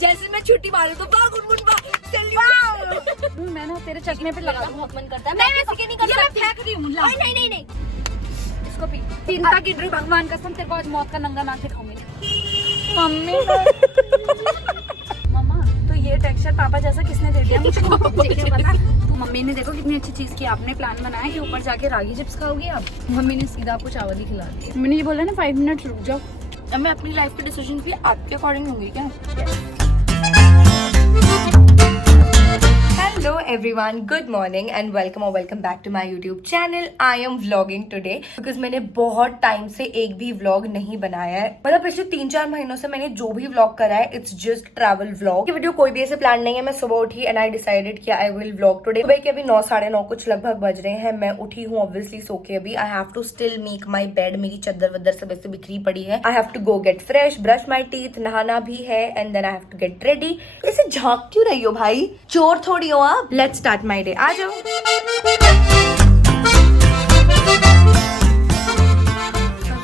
जैसे मैं छुट्टी मारू तो भाग गुनगुन भाग। मैं ना तेरे चश्मे पे लगा बहुत मन करता है। मैं किसी के नहीं कर सकती। फेंक रही हूँ। नहीं इसको पी। चिंता की ड्रिप, भगवान कसम तेरे को आज मौत का नंगा नाच दिखाऊंगी। मम्मी मम्मा तो ये टेक्सचर पापा जैसा किसने दे दिया मुझको? पता मम्मी ने देखो कितनी अच्छी चीज की आपने प्लान बनाया कि ऊपर जाके रागी चिप्स खाओगी आप। मम्मी ने सीधा आपको चावल ही खिला दिया। मैंने ये बोला ना 5 मिनट रुक जाओ। अब मैं अपनी लाइफ के डिसीजन भी आपके अकॉर्डिंग होंगी क्या? Hello everyone, good morning and welcome back to my YouTube channel. I am vlogging today because मैंने बहुत टाइम से एक भी व्लॉग नहीं बनाया है। मतलब पिछले 3-4 महीनों से मैंने जो भी व्लॉग करा है इट्स जस्ट ट्रैवल व्लॉग। ये वीडियो कोई भी ऐसे प्लान नहीं है। मैं सुबह उठी एंड आई डिसाइडेड कि आई विल व्लॉग टुडे। सुबह के अभी 9-9:30 कुछ लगभग बज रहे हैं। मैं उठी हूँ ऑब्वियसली सो के। अभी I have to still make my bed. मेरी चद्दर वद्दर सब ऐसे बिखरी पड़ी है। I have to go get fresh, brush my teeth, नहाना भी है and then I have to get ready. ऐसे झांक क्यों रही हो भाई? चोर थोड़ी हो आप। Let's start my day. आ जाओ।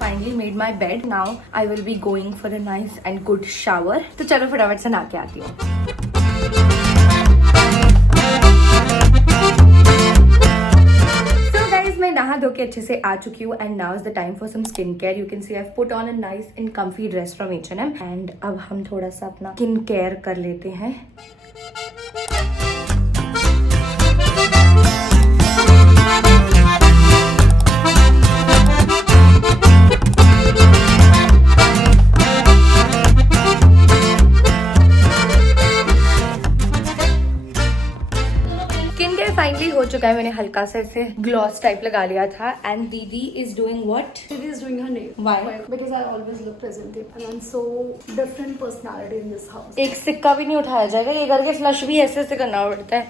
Finally made my bed. Now I will be going for a nice and good shower. तो चलो फटाफट से नहा के आती हूँ। So guys, मैं नहा धो के अच्छे से आ चुकी हूँ and now is the time for some skincare. You can see I've put on a nice and comfy dress from H&M and अब हम थोड़ा सा अपना स्किन केयर कर लेते हैं। फाइनली हो चुका है। मैंने हल्का सा ऐसे ग्लॉस टाइप लगा लिया था एंड दीदी is doing what? Didi is doing her nail. Why? Because I always look presentable and I'm so different personality in this house. एक सिक्का भी नहीं उठाया जाएगा। ये करके फ्लश भी ऐसे ऐसे करना पड़ता है।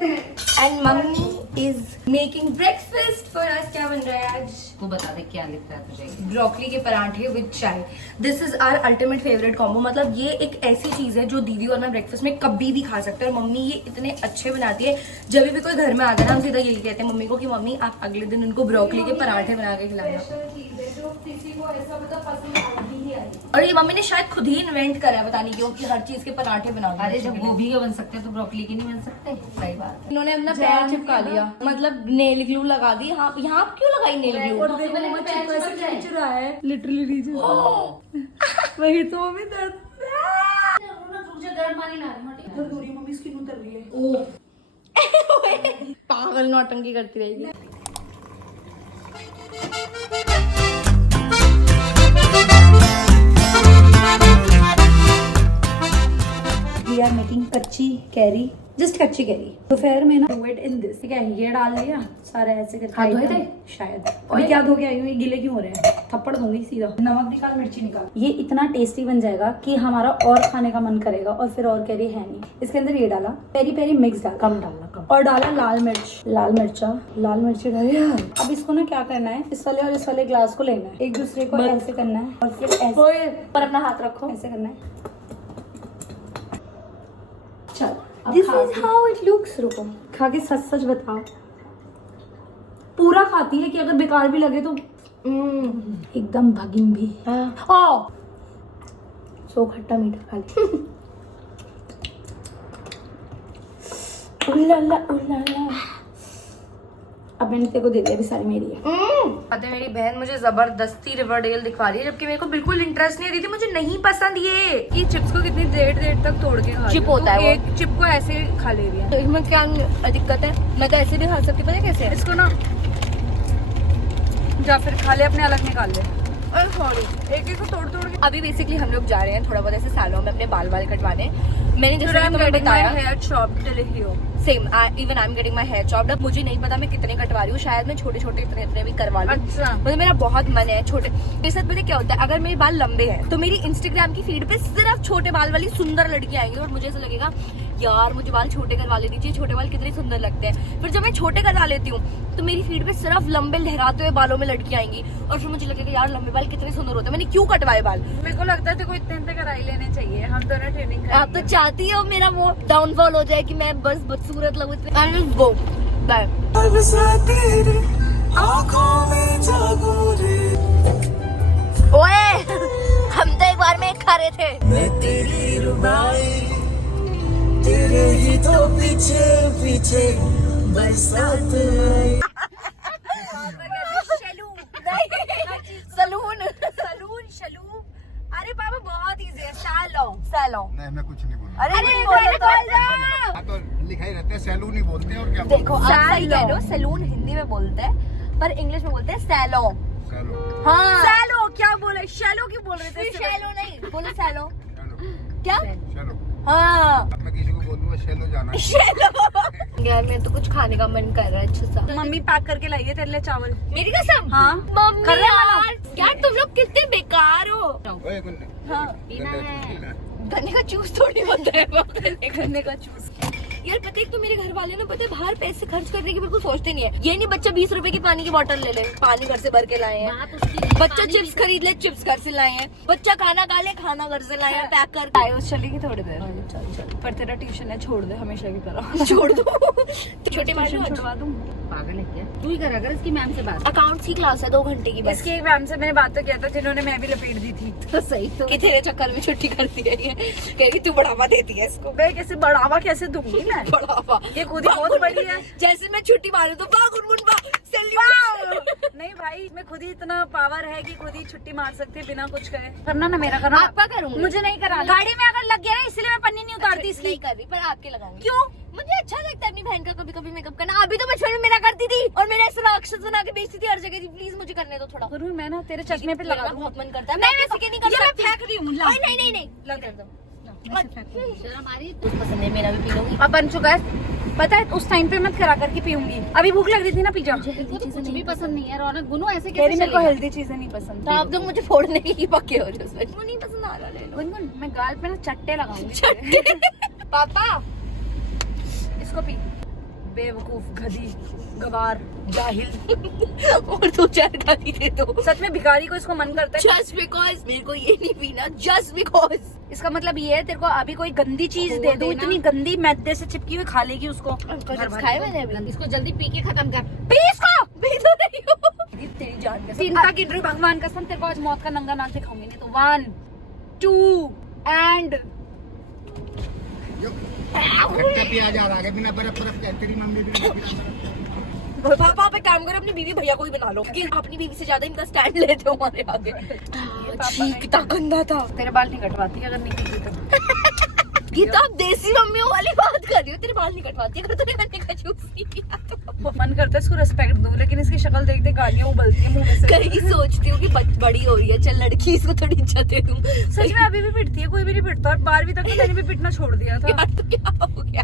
And mummy is making breakfast for us. क्या बन रहा है आज? वो बता दे क्या लिख रहा है तुझे। ब्रोकली के पराठे विद चाय। This is our ultimate favourite combo. मतलब ये एक ऐसी चीज है जो दीदी और मैं ब्रेकफास्ट में कभी भी खा सकते हैं। और मम्मी ये इतने अच्छे बनाती है। जब भी कोई घर में आता है ना हम सीधा यही कहते हैं मम्मी को कि मम्मी आप अगले दिन उनको ब्रोकली के पराठे बना के खिलाना। और ये मम्मी ने शायद खुद ही इन्वेंट करा है, पता नहीं क्यों, कि हर चीज के पराठे बना। अरे जब गोभी के बन सकते हैं तो ब्रोकली के नहीं बन सकते। सही बात। इन्होंने अपना पैर चिपका लिया, मतलब नेल ग्लू लगा दी। हाँ, यहाँ क्यों लगाई नेल ग्लू? लिटरली वही तो मम्मी दर्द मम्मी स्किन उतर रही है। पागल नौटंकी करती रहेगी। We are making कच्ची कैरी, जस्ट कच्ची कैरी। दोपहर में ना डू इट इन दिस। ठीक है, ये डाल दिया सारा ऐसे करके। हाथ धोए थे शायद। और क्या धो के आई हूँ? ये गीले क्यों हो रहे हैं? थप्पड़ दूंगी सीधा। नमक निकाल, मिर्ची निकाल। ये इतना टेस्टी बन जाएगा कि हमारा और खाने का मन करेगा। और फिर और कैरी है नहीं। इसके अंदर ये डाला पेरी पेरी मिक्स डाल, कम डालना कम। और डाला लाल मिर्च, लाल मिर्ची डाली। अब इसको ना क्या करना है, इस वाले और इस वाले ग्लास को लेना है, एक दूसरे को ऐसे करना है और फिर ऐसे पर अपना हाथ रखो, ऐसे करना है। चल, this is how it looks. रुको, खा के सच सच बताओ। पूरा खाती है कि अगर बेकार भी लगे तो एकदम भगिन भी। सो खट्टा मीठा खा ले। उल्ला अब मैंने तेरे को दे दिया, अभी सारी मेरी है। मेरी बहन मुझे जबरदस्ती रिवरडेल दिखवा रही है, जबकि मेरे को बिल्कुल इंटरेस्ट नहीं रही थी। मुझे नहीं पसंद ये चिप्स को कितनी देर तक तोड़ के खा चिप होता है वो। एक चिप को ऐसे खा ले रही है। तो इसमें क्या दिक्कत है? मैं तो ऐसे भी खा सकती, पता है कैसे? इसको ना जा फिर खा ले, अपने अलग निकाल ले। और सॉरी, एक को तोड़ के। अभी बेसिकली हम लोग जा रहे हैं थोड़ा बहुत ऐसे सैलून में अपने बाल कटवाने। मैंने जैसे तुम्हें बताया hair chop same even I am getting my hair chopped. अब मुझे नहीं पता मैं कितने कटवा रही हूँ, शायद मैं छोटे छोटे इतने भी करवा लूँ। अच्छा। मतलब मेरा बहुत मन है छोटे। मेरे साथ पता क्या होता है, अगर मेरे बाल लंबे हैं तो मेरी इंस्टाग्राम की फीड पे सिर्फ छोटे बाल वाली सुंदर लड़कियां आएंगी और मुझे ऐसा लगेगा यार मुझे बाल छोटे करवा लेनी चाहिए, छोटे बाल कितने सुंदर लगते हैं। फिर जब मैं छोटे करवा लेती हूँ तो मेरी फीड पे सिर्फ लंबे लहराते हुए बालों में लड़कियां आएंगी और फिर मुझे लगेगा यार लंबे बाल कितने सुंदर होते हैं, मैंने क्यों कटवाए बाल। मेरे को लगता है तेरे को इतने कराई लेने चाहिए, हम दोनों ट्रेनिंग। आप तो चाहती हो मेरा वो डाउनफॉल हो जाए कि मैं बस बदसूरत लगूं। गो बाय। ओए हम तो एक बार में खा रहे थे। मैं तेरी रुबाई तेरे ही तो पीछे पीछे बरसात आई। Salon salon शलू। अरे पापा बहुत इजी है। सैलो नहीं मैं कुछ नहीं बोलूंगा। अरे नहीं बोलो तो हाँ तो लिखा ही रहता है सैलून ही बोलते हैं और क्या देखो आप सही कह रहे हो। सैलून हिंदी में बोलते हैं पर इंग्लिश में बोलते हैं सैलो। सैलून हाँ सैलो क्या बोले, शैलो क्यों बोल रहे थे? शैलो नहीं बोलो सैलो। क्या चलो हाँ अब मैं किसी को बोलूंगा शैलो जाना है। शैलो। यार मैं तो कुछ खाने का मन कर रहा है अच्छा सा। मम्मी पैक करके लाइए तेरे लिए चावल। मेरी कसम। हाँ। मम्मी कर रहे हैं यार यार तुम लोग कितने बेकार हो। ओए गुन्ने हाँ पीना है। गन्ने का जूस थोड़ी होता है। गन्ने का जूस। यार पता है एक तो मेरे घर वाले ना पता है बाहर पैसे खर्च करने की बिल्कुल सोचते नहीं है। ये नहीं बच्चा 20 रुपए की पानी की बोतल ले ले, पानी घर से भर के लाए हैं। बात उसकी नहीं, बच्चा पानी चिप्स खरीद ले, चिप्स घर से लाए हैं। बच्चा खाना खा ले, खाना घर से लाए हैं पैक कर। आयुष चलेगी थोड़ी देर। चल चल पर तेरा ट्यूशन है, छोड़ दे हमेशा की तरह। छोड़ दो। छोटे ट्यूशन मार छुड़वा दूँ। पागल है क्या? तू ही करा कर इसकी मैम से बात। अकाउंट्स की क्लास है 2 घंटे की बस। इसकी एक मैम से मैंने बात तो किया था जिन्होंने मैं भी लपेट दी थी। तो सही तो कि तेरे चक्कर में छुट्टी कर दी है ये। कहेगी तू बढ़ावा देती है इसको। मैं कैसे बढ़ावा कैसे दूंगी मैं? बढ़ावा ये खुद ही बहुत बड़ी है। जैसे मैं छुट्टी मारूं तो वाह गुनगुन वाह सैल्यूट। नहीं भाई मैं खुद ही इतना पावर है कि खुद ही छुट्टी मार सकती है बिना कुछ करे। करना ना मेरा करना। आपका करूंगी। मुझे नहीं कराना। गाड़ी में अगर लग गया ना इसलिए मैं पन्नी नहीं उतारती इसकी। नहीं कर रही पर आपके लगाऊंगी। क्यों? मुझे अच्छा लगता है अपनी बहन का कभी कभी मेकअप करना। अभी तो बचपन में मेरा करती थी और मेरा ऐसा राक्षस बना के बेचती थी हर जगह थी। प्लीज मुझे करने दो थोड़ा। करूँ मैं ना तेरे चश्मे पे लगा मेरा दूँ। बहुत मन करता है। नहीं, मैं किसी के नहीं कर ये मैं सकती। फेंक रही हूँ, ला। नहीं नहीं नहीं लग कर दो। शर्म आ रही है? तू पसंद है मेरा भी पी लूंगी। अब बन चुका है। पता है उस टाइम पे मत करा करके पीऊंगी। अभी भूख लग रही थी ना पी जाओ। इनको तो कुछ भी पसंद नहीं है। रौनक गुनू ऐसे तेरी कैसे मेरे को चलेगा? हेल्दी चीजें नहीं पसंद। तो आप तो मुझे फोड़ने के ही पक्के हो रहे हो। वो नहीं पसंद आ रहा ले लो। गुनगुन मैं गाल पे ना चट्टे लगाऊंगी। पापा इसको पी। बेवकूफ, गधी, गवार, जाहिल। और 2-4 गाली दे दो। सच में भिखारी को इसको मन करता है। जस्ट बिकॉज मेरे को ये नहीं पीना। जस्ट बिकॉज इसका मतलब ये है तेरे को अभी कोई गंदी चीज दे दूं, इतनी गंदी मैदे से चिपकी हुई खा लेगी उसको। खाए मैंने अभी। इसको जल्दी पी के खत्म कर। पी इसको। पी तो रही हो। तेरी जान का चिंता की ड्रिप भगवान कसम तेरे को आज मौत का नंगा नाच दिखाऊंगी। नहीं तो 1 2 एंड खट्टा प्याज आ रहा है बिना बर्फ क्या तेरी मम्मी भी बिना बर्फ। पापा आप एक काम करो अपनी बीवी भैया को ही बना लो कि अपनी बीवी से ज्यादा इनका स्टैंड लेते हो हमारे आगे। छी कितना गंदा था। तेरे बाल नहीं कटवाती अगर नहीं की तो। गीता आप देसी मम्मियों वाली बात कर रही हो। तेरे बाल नहीं कटवाती अगर तूने गन्ने का जूस नहीं पिया तो। मन करता है इसको रिस्पेक्ट दूं लेकिन इसकी शक्ल देखते गालियां उबलती है मुंह में से। कहीं सोचती हूँ कि बड़ी हो रही है चल लड़की इसको थोड़ी इज्जत दे दूं। सच में अभी भी पिटती है, कोई भी नहीं पिटता। और 12वीं तक तो मैंने भी पिटना छोड़ दिया था। यार तो क्या हो गया।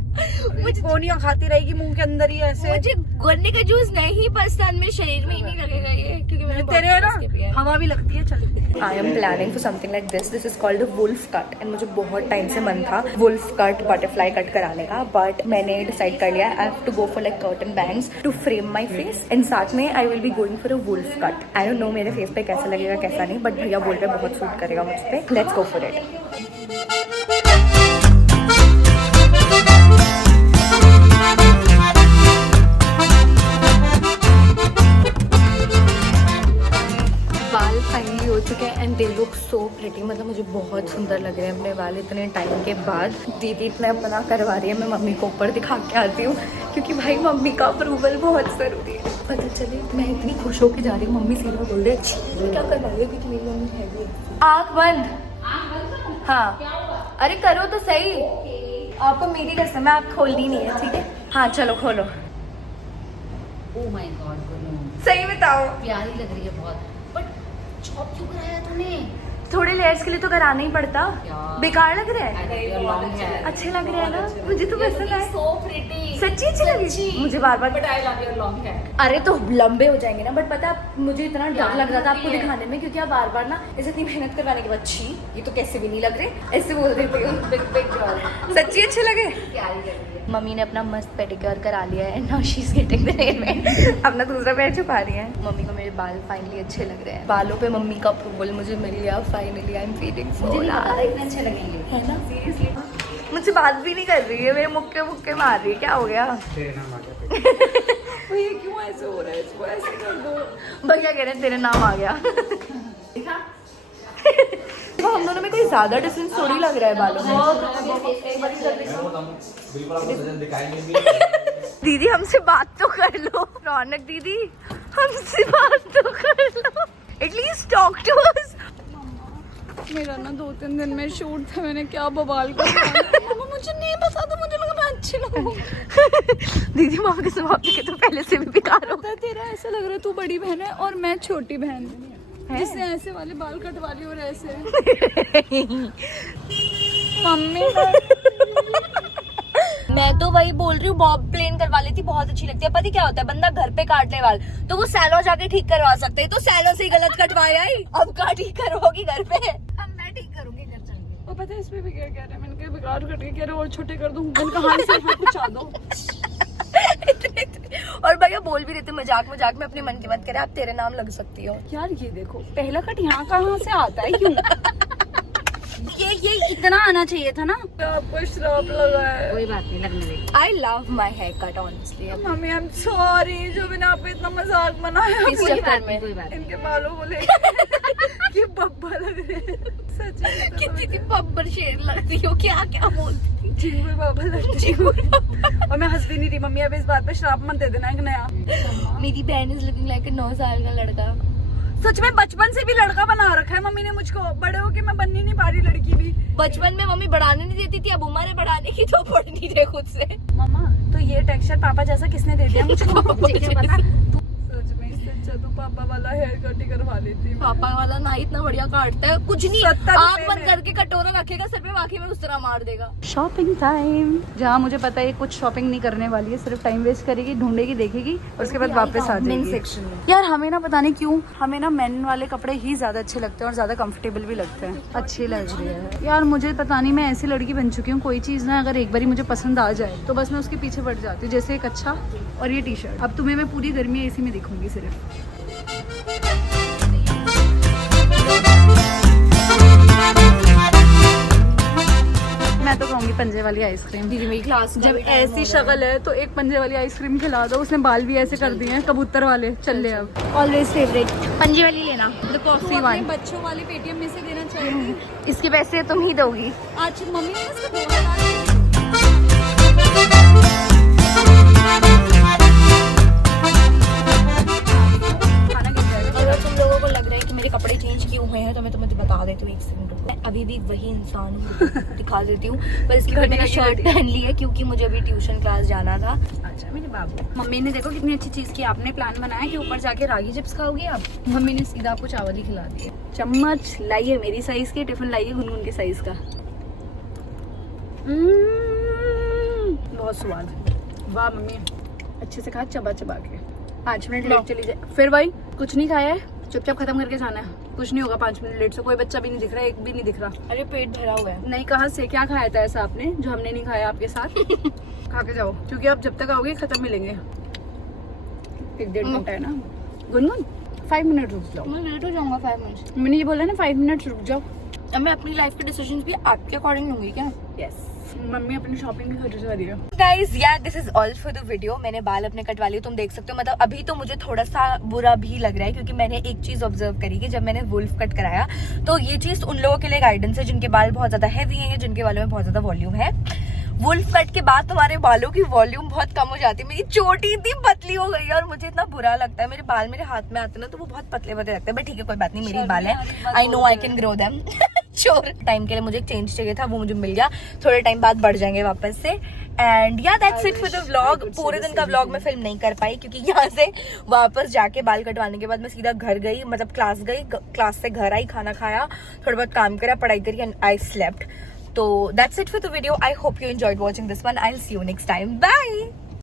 मुझे गोनियां खाती रहेगी मुंह के अंदर ही ऐसे। मुझे गन्ने का जूस नहीं पसंद। मेरे शरीर में ही नहीं लगेगा ये क्योंकि मैंने तेरे है ना हवा भी लगती है। चल I am planning for something like this. This is called a wolf cut and मुझे बहुत टाइम से मन था wolf cut, butterfly cut कराने का, but मैंने डिसाइड कर लिया I have to go for like curtain bangs to frame my face and साथ में I will be going for a wolf cut. I don't know मेरे फेस पे कैसा लगेगा कैसा नहीं, but भैया बोल रहे बहुत सूट करेगा मुझ पे. Let's go for it. बाल फाइनली हो चुके हैं and they look so pretty. मतलब मुझे बहुत सुंदर लग रहे हैं अपने बाल इतने टाइम के बाद. दीदी इतना अपना करवा रही है. मैं मम्मी को ऊपर दिखा के आती हूँ क्योंकि भाई मम्मी का अप्रूवल बहुत जरूरी है. पता चले मैं इतनी खुश होकर जा रही हूँ. मम्मी सीधा बोल रही है क्या करवा रही हो क्योंकि मेरी मम्मी है. आँख बंद. हाँ अरे करो तो सही. आपको मेरी कसम है आँख खोलनी नहीं है ठीक है. हाँ चलो खोलो. ओह माय गॉड गुनू सही बताओ. प्यारी लग रही है बहुत. बट चॉप क्यों कराया तूने? थोड़े लेयर्स के लिए तो कराना ही पड़ता. यार। बेकार लग रहा है. लॉन्ग है. अच्छे लग रहे हैं ना. मुझे तो पसंद आए. So pretty. सच्ची अच्छी लगी. मुझे बार बार but I love your long है. अरे तो लंबे हो जाएंगे ना. बट पता है मुझे इतना डर यार, लग रहा था आपको है। दिखाने में क्योंकि आप बार बार ना ऐसे इतनी मेहनत करवाने के बाद छी ये तो कैसे भी नहीं लग रहे ऐसे बोल देती हूँ. Big big girl. सच्ची अच्छे लगे. प्यारी लग रही है. मम्मी ने अपना मस्त पेडिक्योर करा लिया है. Now she is getting the hair में. अपना दूसरा पैर छुपा रही है. मम्मी को मेरे बाल फाइनली अच्छे लग रहे हैं. बालों पे मम्मी का अप्रूवल मुझे मिल गया finally. I am feeling so मुझे नहीं पता था इतने अच्छे लगेंगे. है ना. सीरियसली मुझे बात भी नहीं कर रही है. मेरे मुक्के मुक्के मार रही है. क्या हो गया. भैया क्यों ऐसे हो रहा है. इसको ऐसे कर दो. भैया कह रहे हैं तेरे नाम आ गया. हम दोनों में कोई ज्यादा डिफरेंस थोड़ी लग रहा है बालों में। दीदी हमसे बात तो कर लो, रौनक दीदी हमसे बात तो कर लो, एटलीस्ट टॉक टू अस। मेरा ना 2-3 दिन में शूट था, मैंने क्या बवाल कर दिया। मुझे नहीं पता था, मुझे लगा मैं अच्छी लगूंगी। दीदी माँ के स्वभाव के तो पहले से भी बेकार हो। तेरा ऐसा लग रहा है तू बड़ी बहन है और मैं छोटी बहन है, जिसने ऐसे वाले बाल कटवा लिए और ऐसे मम्मी मैं तो वही बोल रही हूँ, बॉब प्लेन करवा लेती, बहुत अच्छी लगती है। पता क्या होता है, बंदा घर पे काट ले वाल तो वो सैलो जाके ठीक करवा सकते हैं, तो सैलो से ही गलत कटवाया ही, अब का ठीक करवाओगी घर पे। अब मैं ठीक करूंगी घर चल के। और पता है इसमें भी क्या कह रहे हैं, मैंने कहा बेकार कट के कह रहे और छोटे कर दूं, मैंने कहा हाँ से पूछा दो। और भैया बोल भी देते मजाक मजाक में, अपने मन की बात करे, आप तेरे नाम लग सकती हो। यार ये देखो पहला कट यहाँ कहाँ से आता है, क्यों? ये इतना आना चाहिए था ना। आपको श्राप लगा है। कोई बात नहीं, लगने दे। I love my haircut honestly. Mummy I am sorry जो मैंने आप पे इतना मजाक बनाया। इस कोई चक्कर बात में नहीं, कोई बात नहीं। इनके बालों को लेकर ये बब्बा लग रहे हैं सच में। कितनी बब्बर शेर लगती हो, क्या क्या बोलती थी। चिंगुर बाबा लगती है। और मैं हंसती नहीं थी। मम्मी अब इस बात पे श्राप मत दे देना एक नया। मेरी बहन इज लुकिंग लाइक 9 साल का लड़का। सच में बचपन से भी लड़का बना रखा है मम्मी ने मुझको, बड़े होके मैं बननी नहीं पा रही लड़की भी। बचपन में मम्मी बढ़ाने नहीं देती थी, अब उम्र है बढ़ाने की तो बढ़ नहीं रहे खुद से। मम्मा तो ये टेक्सचर पापा जैसा किसने दे दिया मुझको? मुझे क्या पता। सच में इससे अच्छा तो पापा वाला हेयर कट ही करवा लेती। पापा वाला ना इतना बढ़िया काटता है, कुछ नहीं, 70 आँख रुपए बंद में। करके कटोरा रखेगा सर पे, बाकी में उस तरह मार देगा। शॉपिंग टाइम, जहाँ मुझे पता है कुछ शॉपिंग नहीं करने वाली है, सिर्फ टाइम वेस्ट करेगी, ढूंढेगी, देखेगी और उसके बाद वापस आ जाएगी। सेक्शन में यार हमें ना पता नहीं क्यों, हमें ना मेन वाले कपड़े ही ज्यादा अच्छे लगते हैं और ज्यादा कंफर्टेबल भी लगते हैं, अच्छी लग रही है। यार मुझे पता नहीं, मैं ऐसी लड़की बन चुकी हूँ, कोई चीज़ ना अगर एक बारी मुझे पसंद आ जाए तो बस मैं उसके पीछे पड़ जाती हूँ। जैसे एक अच्छा और ये टी शर्ट, अब तुम्हें मैं पूरी गर्मी इसी में दिखूंगी सिर्फ। मैं तो कहूँगी पंजे वाली आइसक्रीम। दीदी मेरी क्लास जब ऐसी शक्ल है तो एक पंजे वाली आइसक्रीम खिला दो। उसने बाल भी ऐसे कर दिए हैं कबूतर वाले। चल ले अब। ऑलवेज फेवरेट पंजे वाली लेना, द कॉफी अपने वन। बच्चों वाले पेटीएम में से देना चाहिए। इसके पैसे तुम ही दोगी। आज मम्मी ने इसको 2000 खाना गिर जाएगा। अगर तुम लोगों को लग रहा है कि मेरे कपड़े चेंज क्यों हुए हैं तो मैं तुम्हें बता देती हूँ, 1 सेकंड रुको। मैं अभी भी वही इंसान हूँ, दिखा देती हूँ, पर इसके बाद मैंने शर्ट पहन ली है क्योंकि मुझे अभी ट्यूशन क्लास जाना था। अच्छा मेरे बाबू, मम्मी ने देखो कितनी अच्छी चीज की, आपने प्लान बनाया कि ऊपर जाके रागी चिप्स खाओगी आप। मम्मी ने सीधा आपको चावल ही खिला दिया। चम्मच लाई है मेरी साइज की, टिफिन लाई है गुनगुन के साइज का। बहुत स्वाद। वाह मम्मी, अच्छे से खा चबा चबा के। 5 मिनट लेट चली जाए फिर भाई कुछ नहीं खाया है, चुपचाप खत्म करके जाना है। कुछ नहीं होगा 5 मिनट लेट से, कोई बच्चा भी नहीं दिख रहा है, एक भी नहीं दिख रहा। अरे पेट भरा हुआ है। नहीं, कहाँ से क्या खाया था ऐसा आपने जो हमने नहीं खाया आपके साथ? खा के जाओ, क्योंकि आप जब तक आओगे खत्म मिलेंगे। 1-1.5 घंटा है ना गुनगुन। 5 मिनट रुक जाओ। मैं लेट हो जाऊंगा 5 मिनट। मैंने ये बोला ना 5 मिनट रुक जाओ। अब मैं अपनी लाइफ के डिसीजंस भी आपके अकॉर्डिंग लूंगी क्या? यस, मम्मी अपनी शॉपिंग भी खर्च कर रही है। गाइज यार this is all for the video. मैंने बाल अपने कटवा लिए, तुम देख सकते हो। मतलब अभी तो मुझे थोड़ा सा बुरा भी लग रहा है क्योंकि मैंने एक चीज ऑब्जर्व करी कि जब मैंने वुल्फ कट कराया तो ये चीज उन लोगों के लिए गाइडेंस है जिनके बाल बहुत ज्यादा हैवी हैं, जिनके बालों में बहुत ज्यादा वॉल्यूम है। वुल्फ कट के बाद तुम्हारे बालों की वॉल्यूम बहुत कम हो जाती है। मेरी चोटी इतनी पतली हो गई है और मुझे इतना बुरा लगता है। मेरे बाल मेरे हाथ में आते हैं ना तो वो बहुत पतले पतले लगते हैं, बट ठीक है कोई बात नहीं, मेरी बाल है, I know I can grow them. Sure time के लिए मुझे एक चेंज चाहिए था, वो मुझे मिल गया। थोड़े टाइम बाद बढ़ जाएंगे वापस से। एंड या that's it for the vlog. पूरे दिन का व्लॉग मैं फिल्म नहीं कर पाई क्योंकि यहाँ से वापस जाके बाल कटवाने के बाद मैं सीधा घर गई, मतलब क्लास गई, क्लास से घर आई, खाना खाया, थोड़ा बहुत काम करा, पढ़ाई करी and I slept. So that's it for the video. I hope you enjoyed watching this one. I'll see you next time. Bye.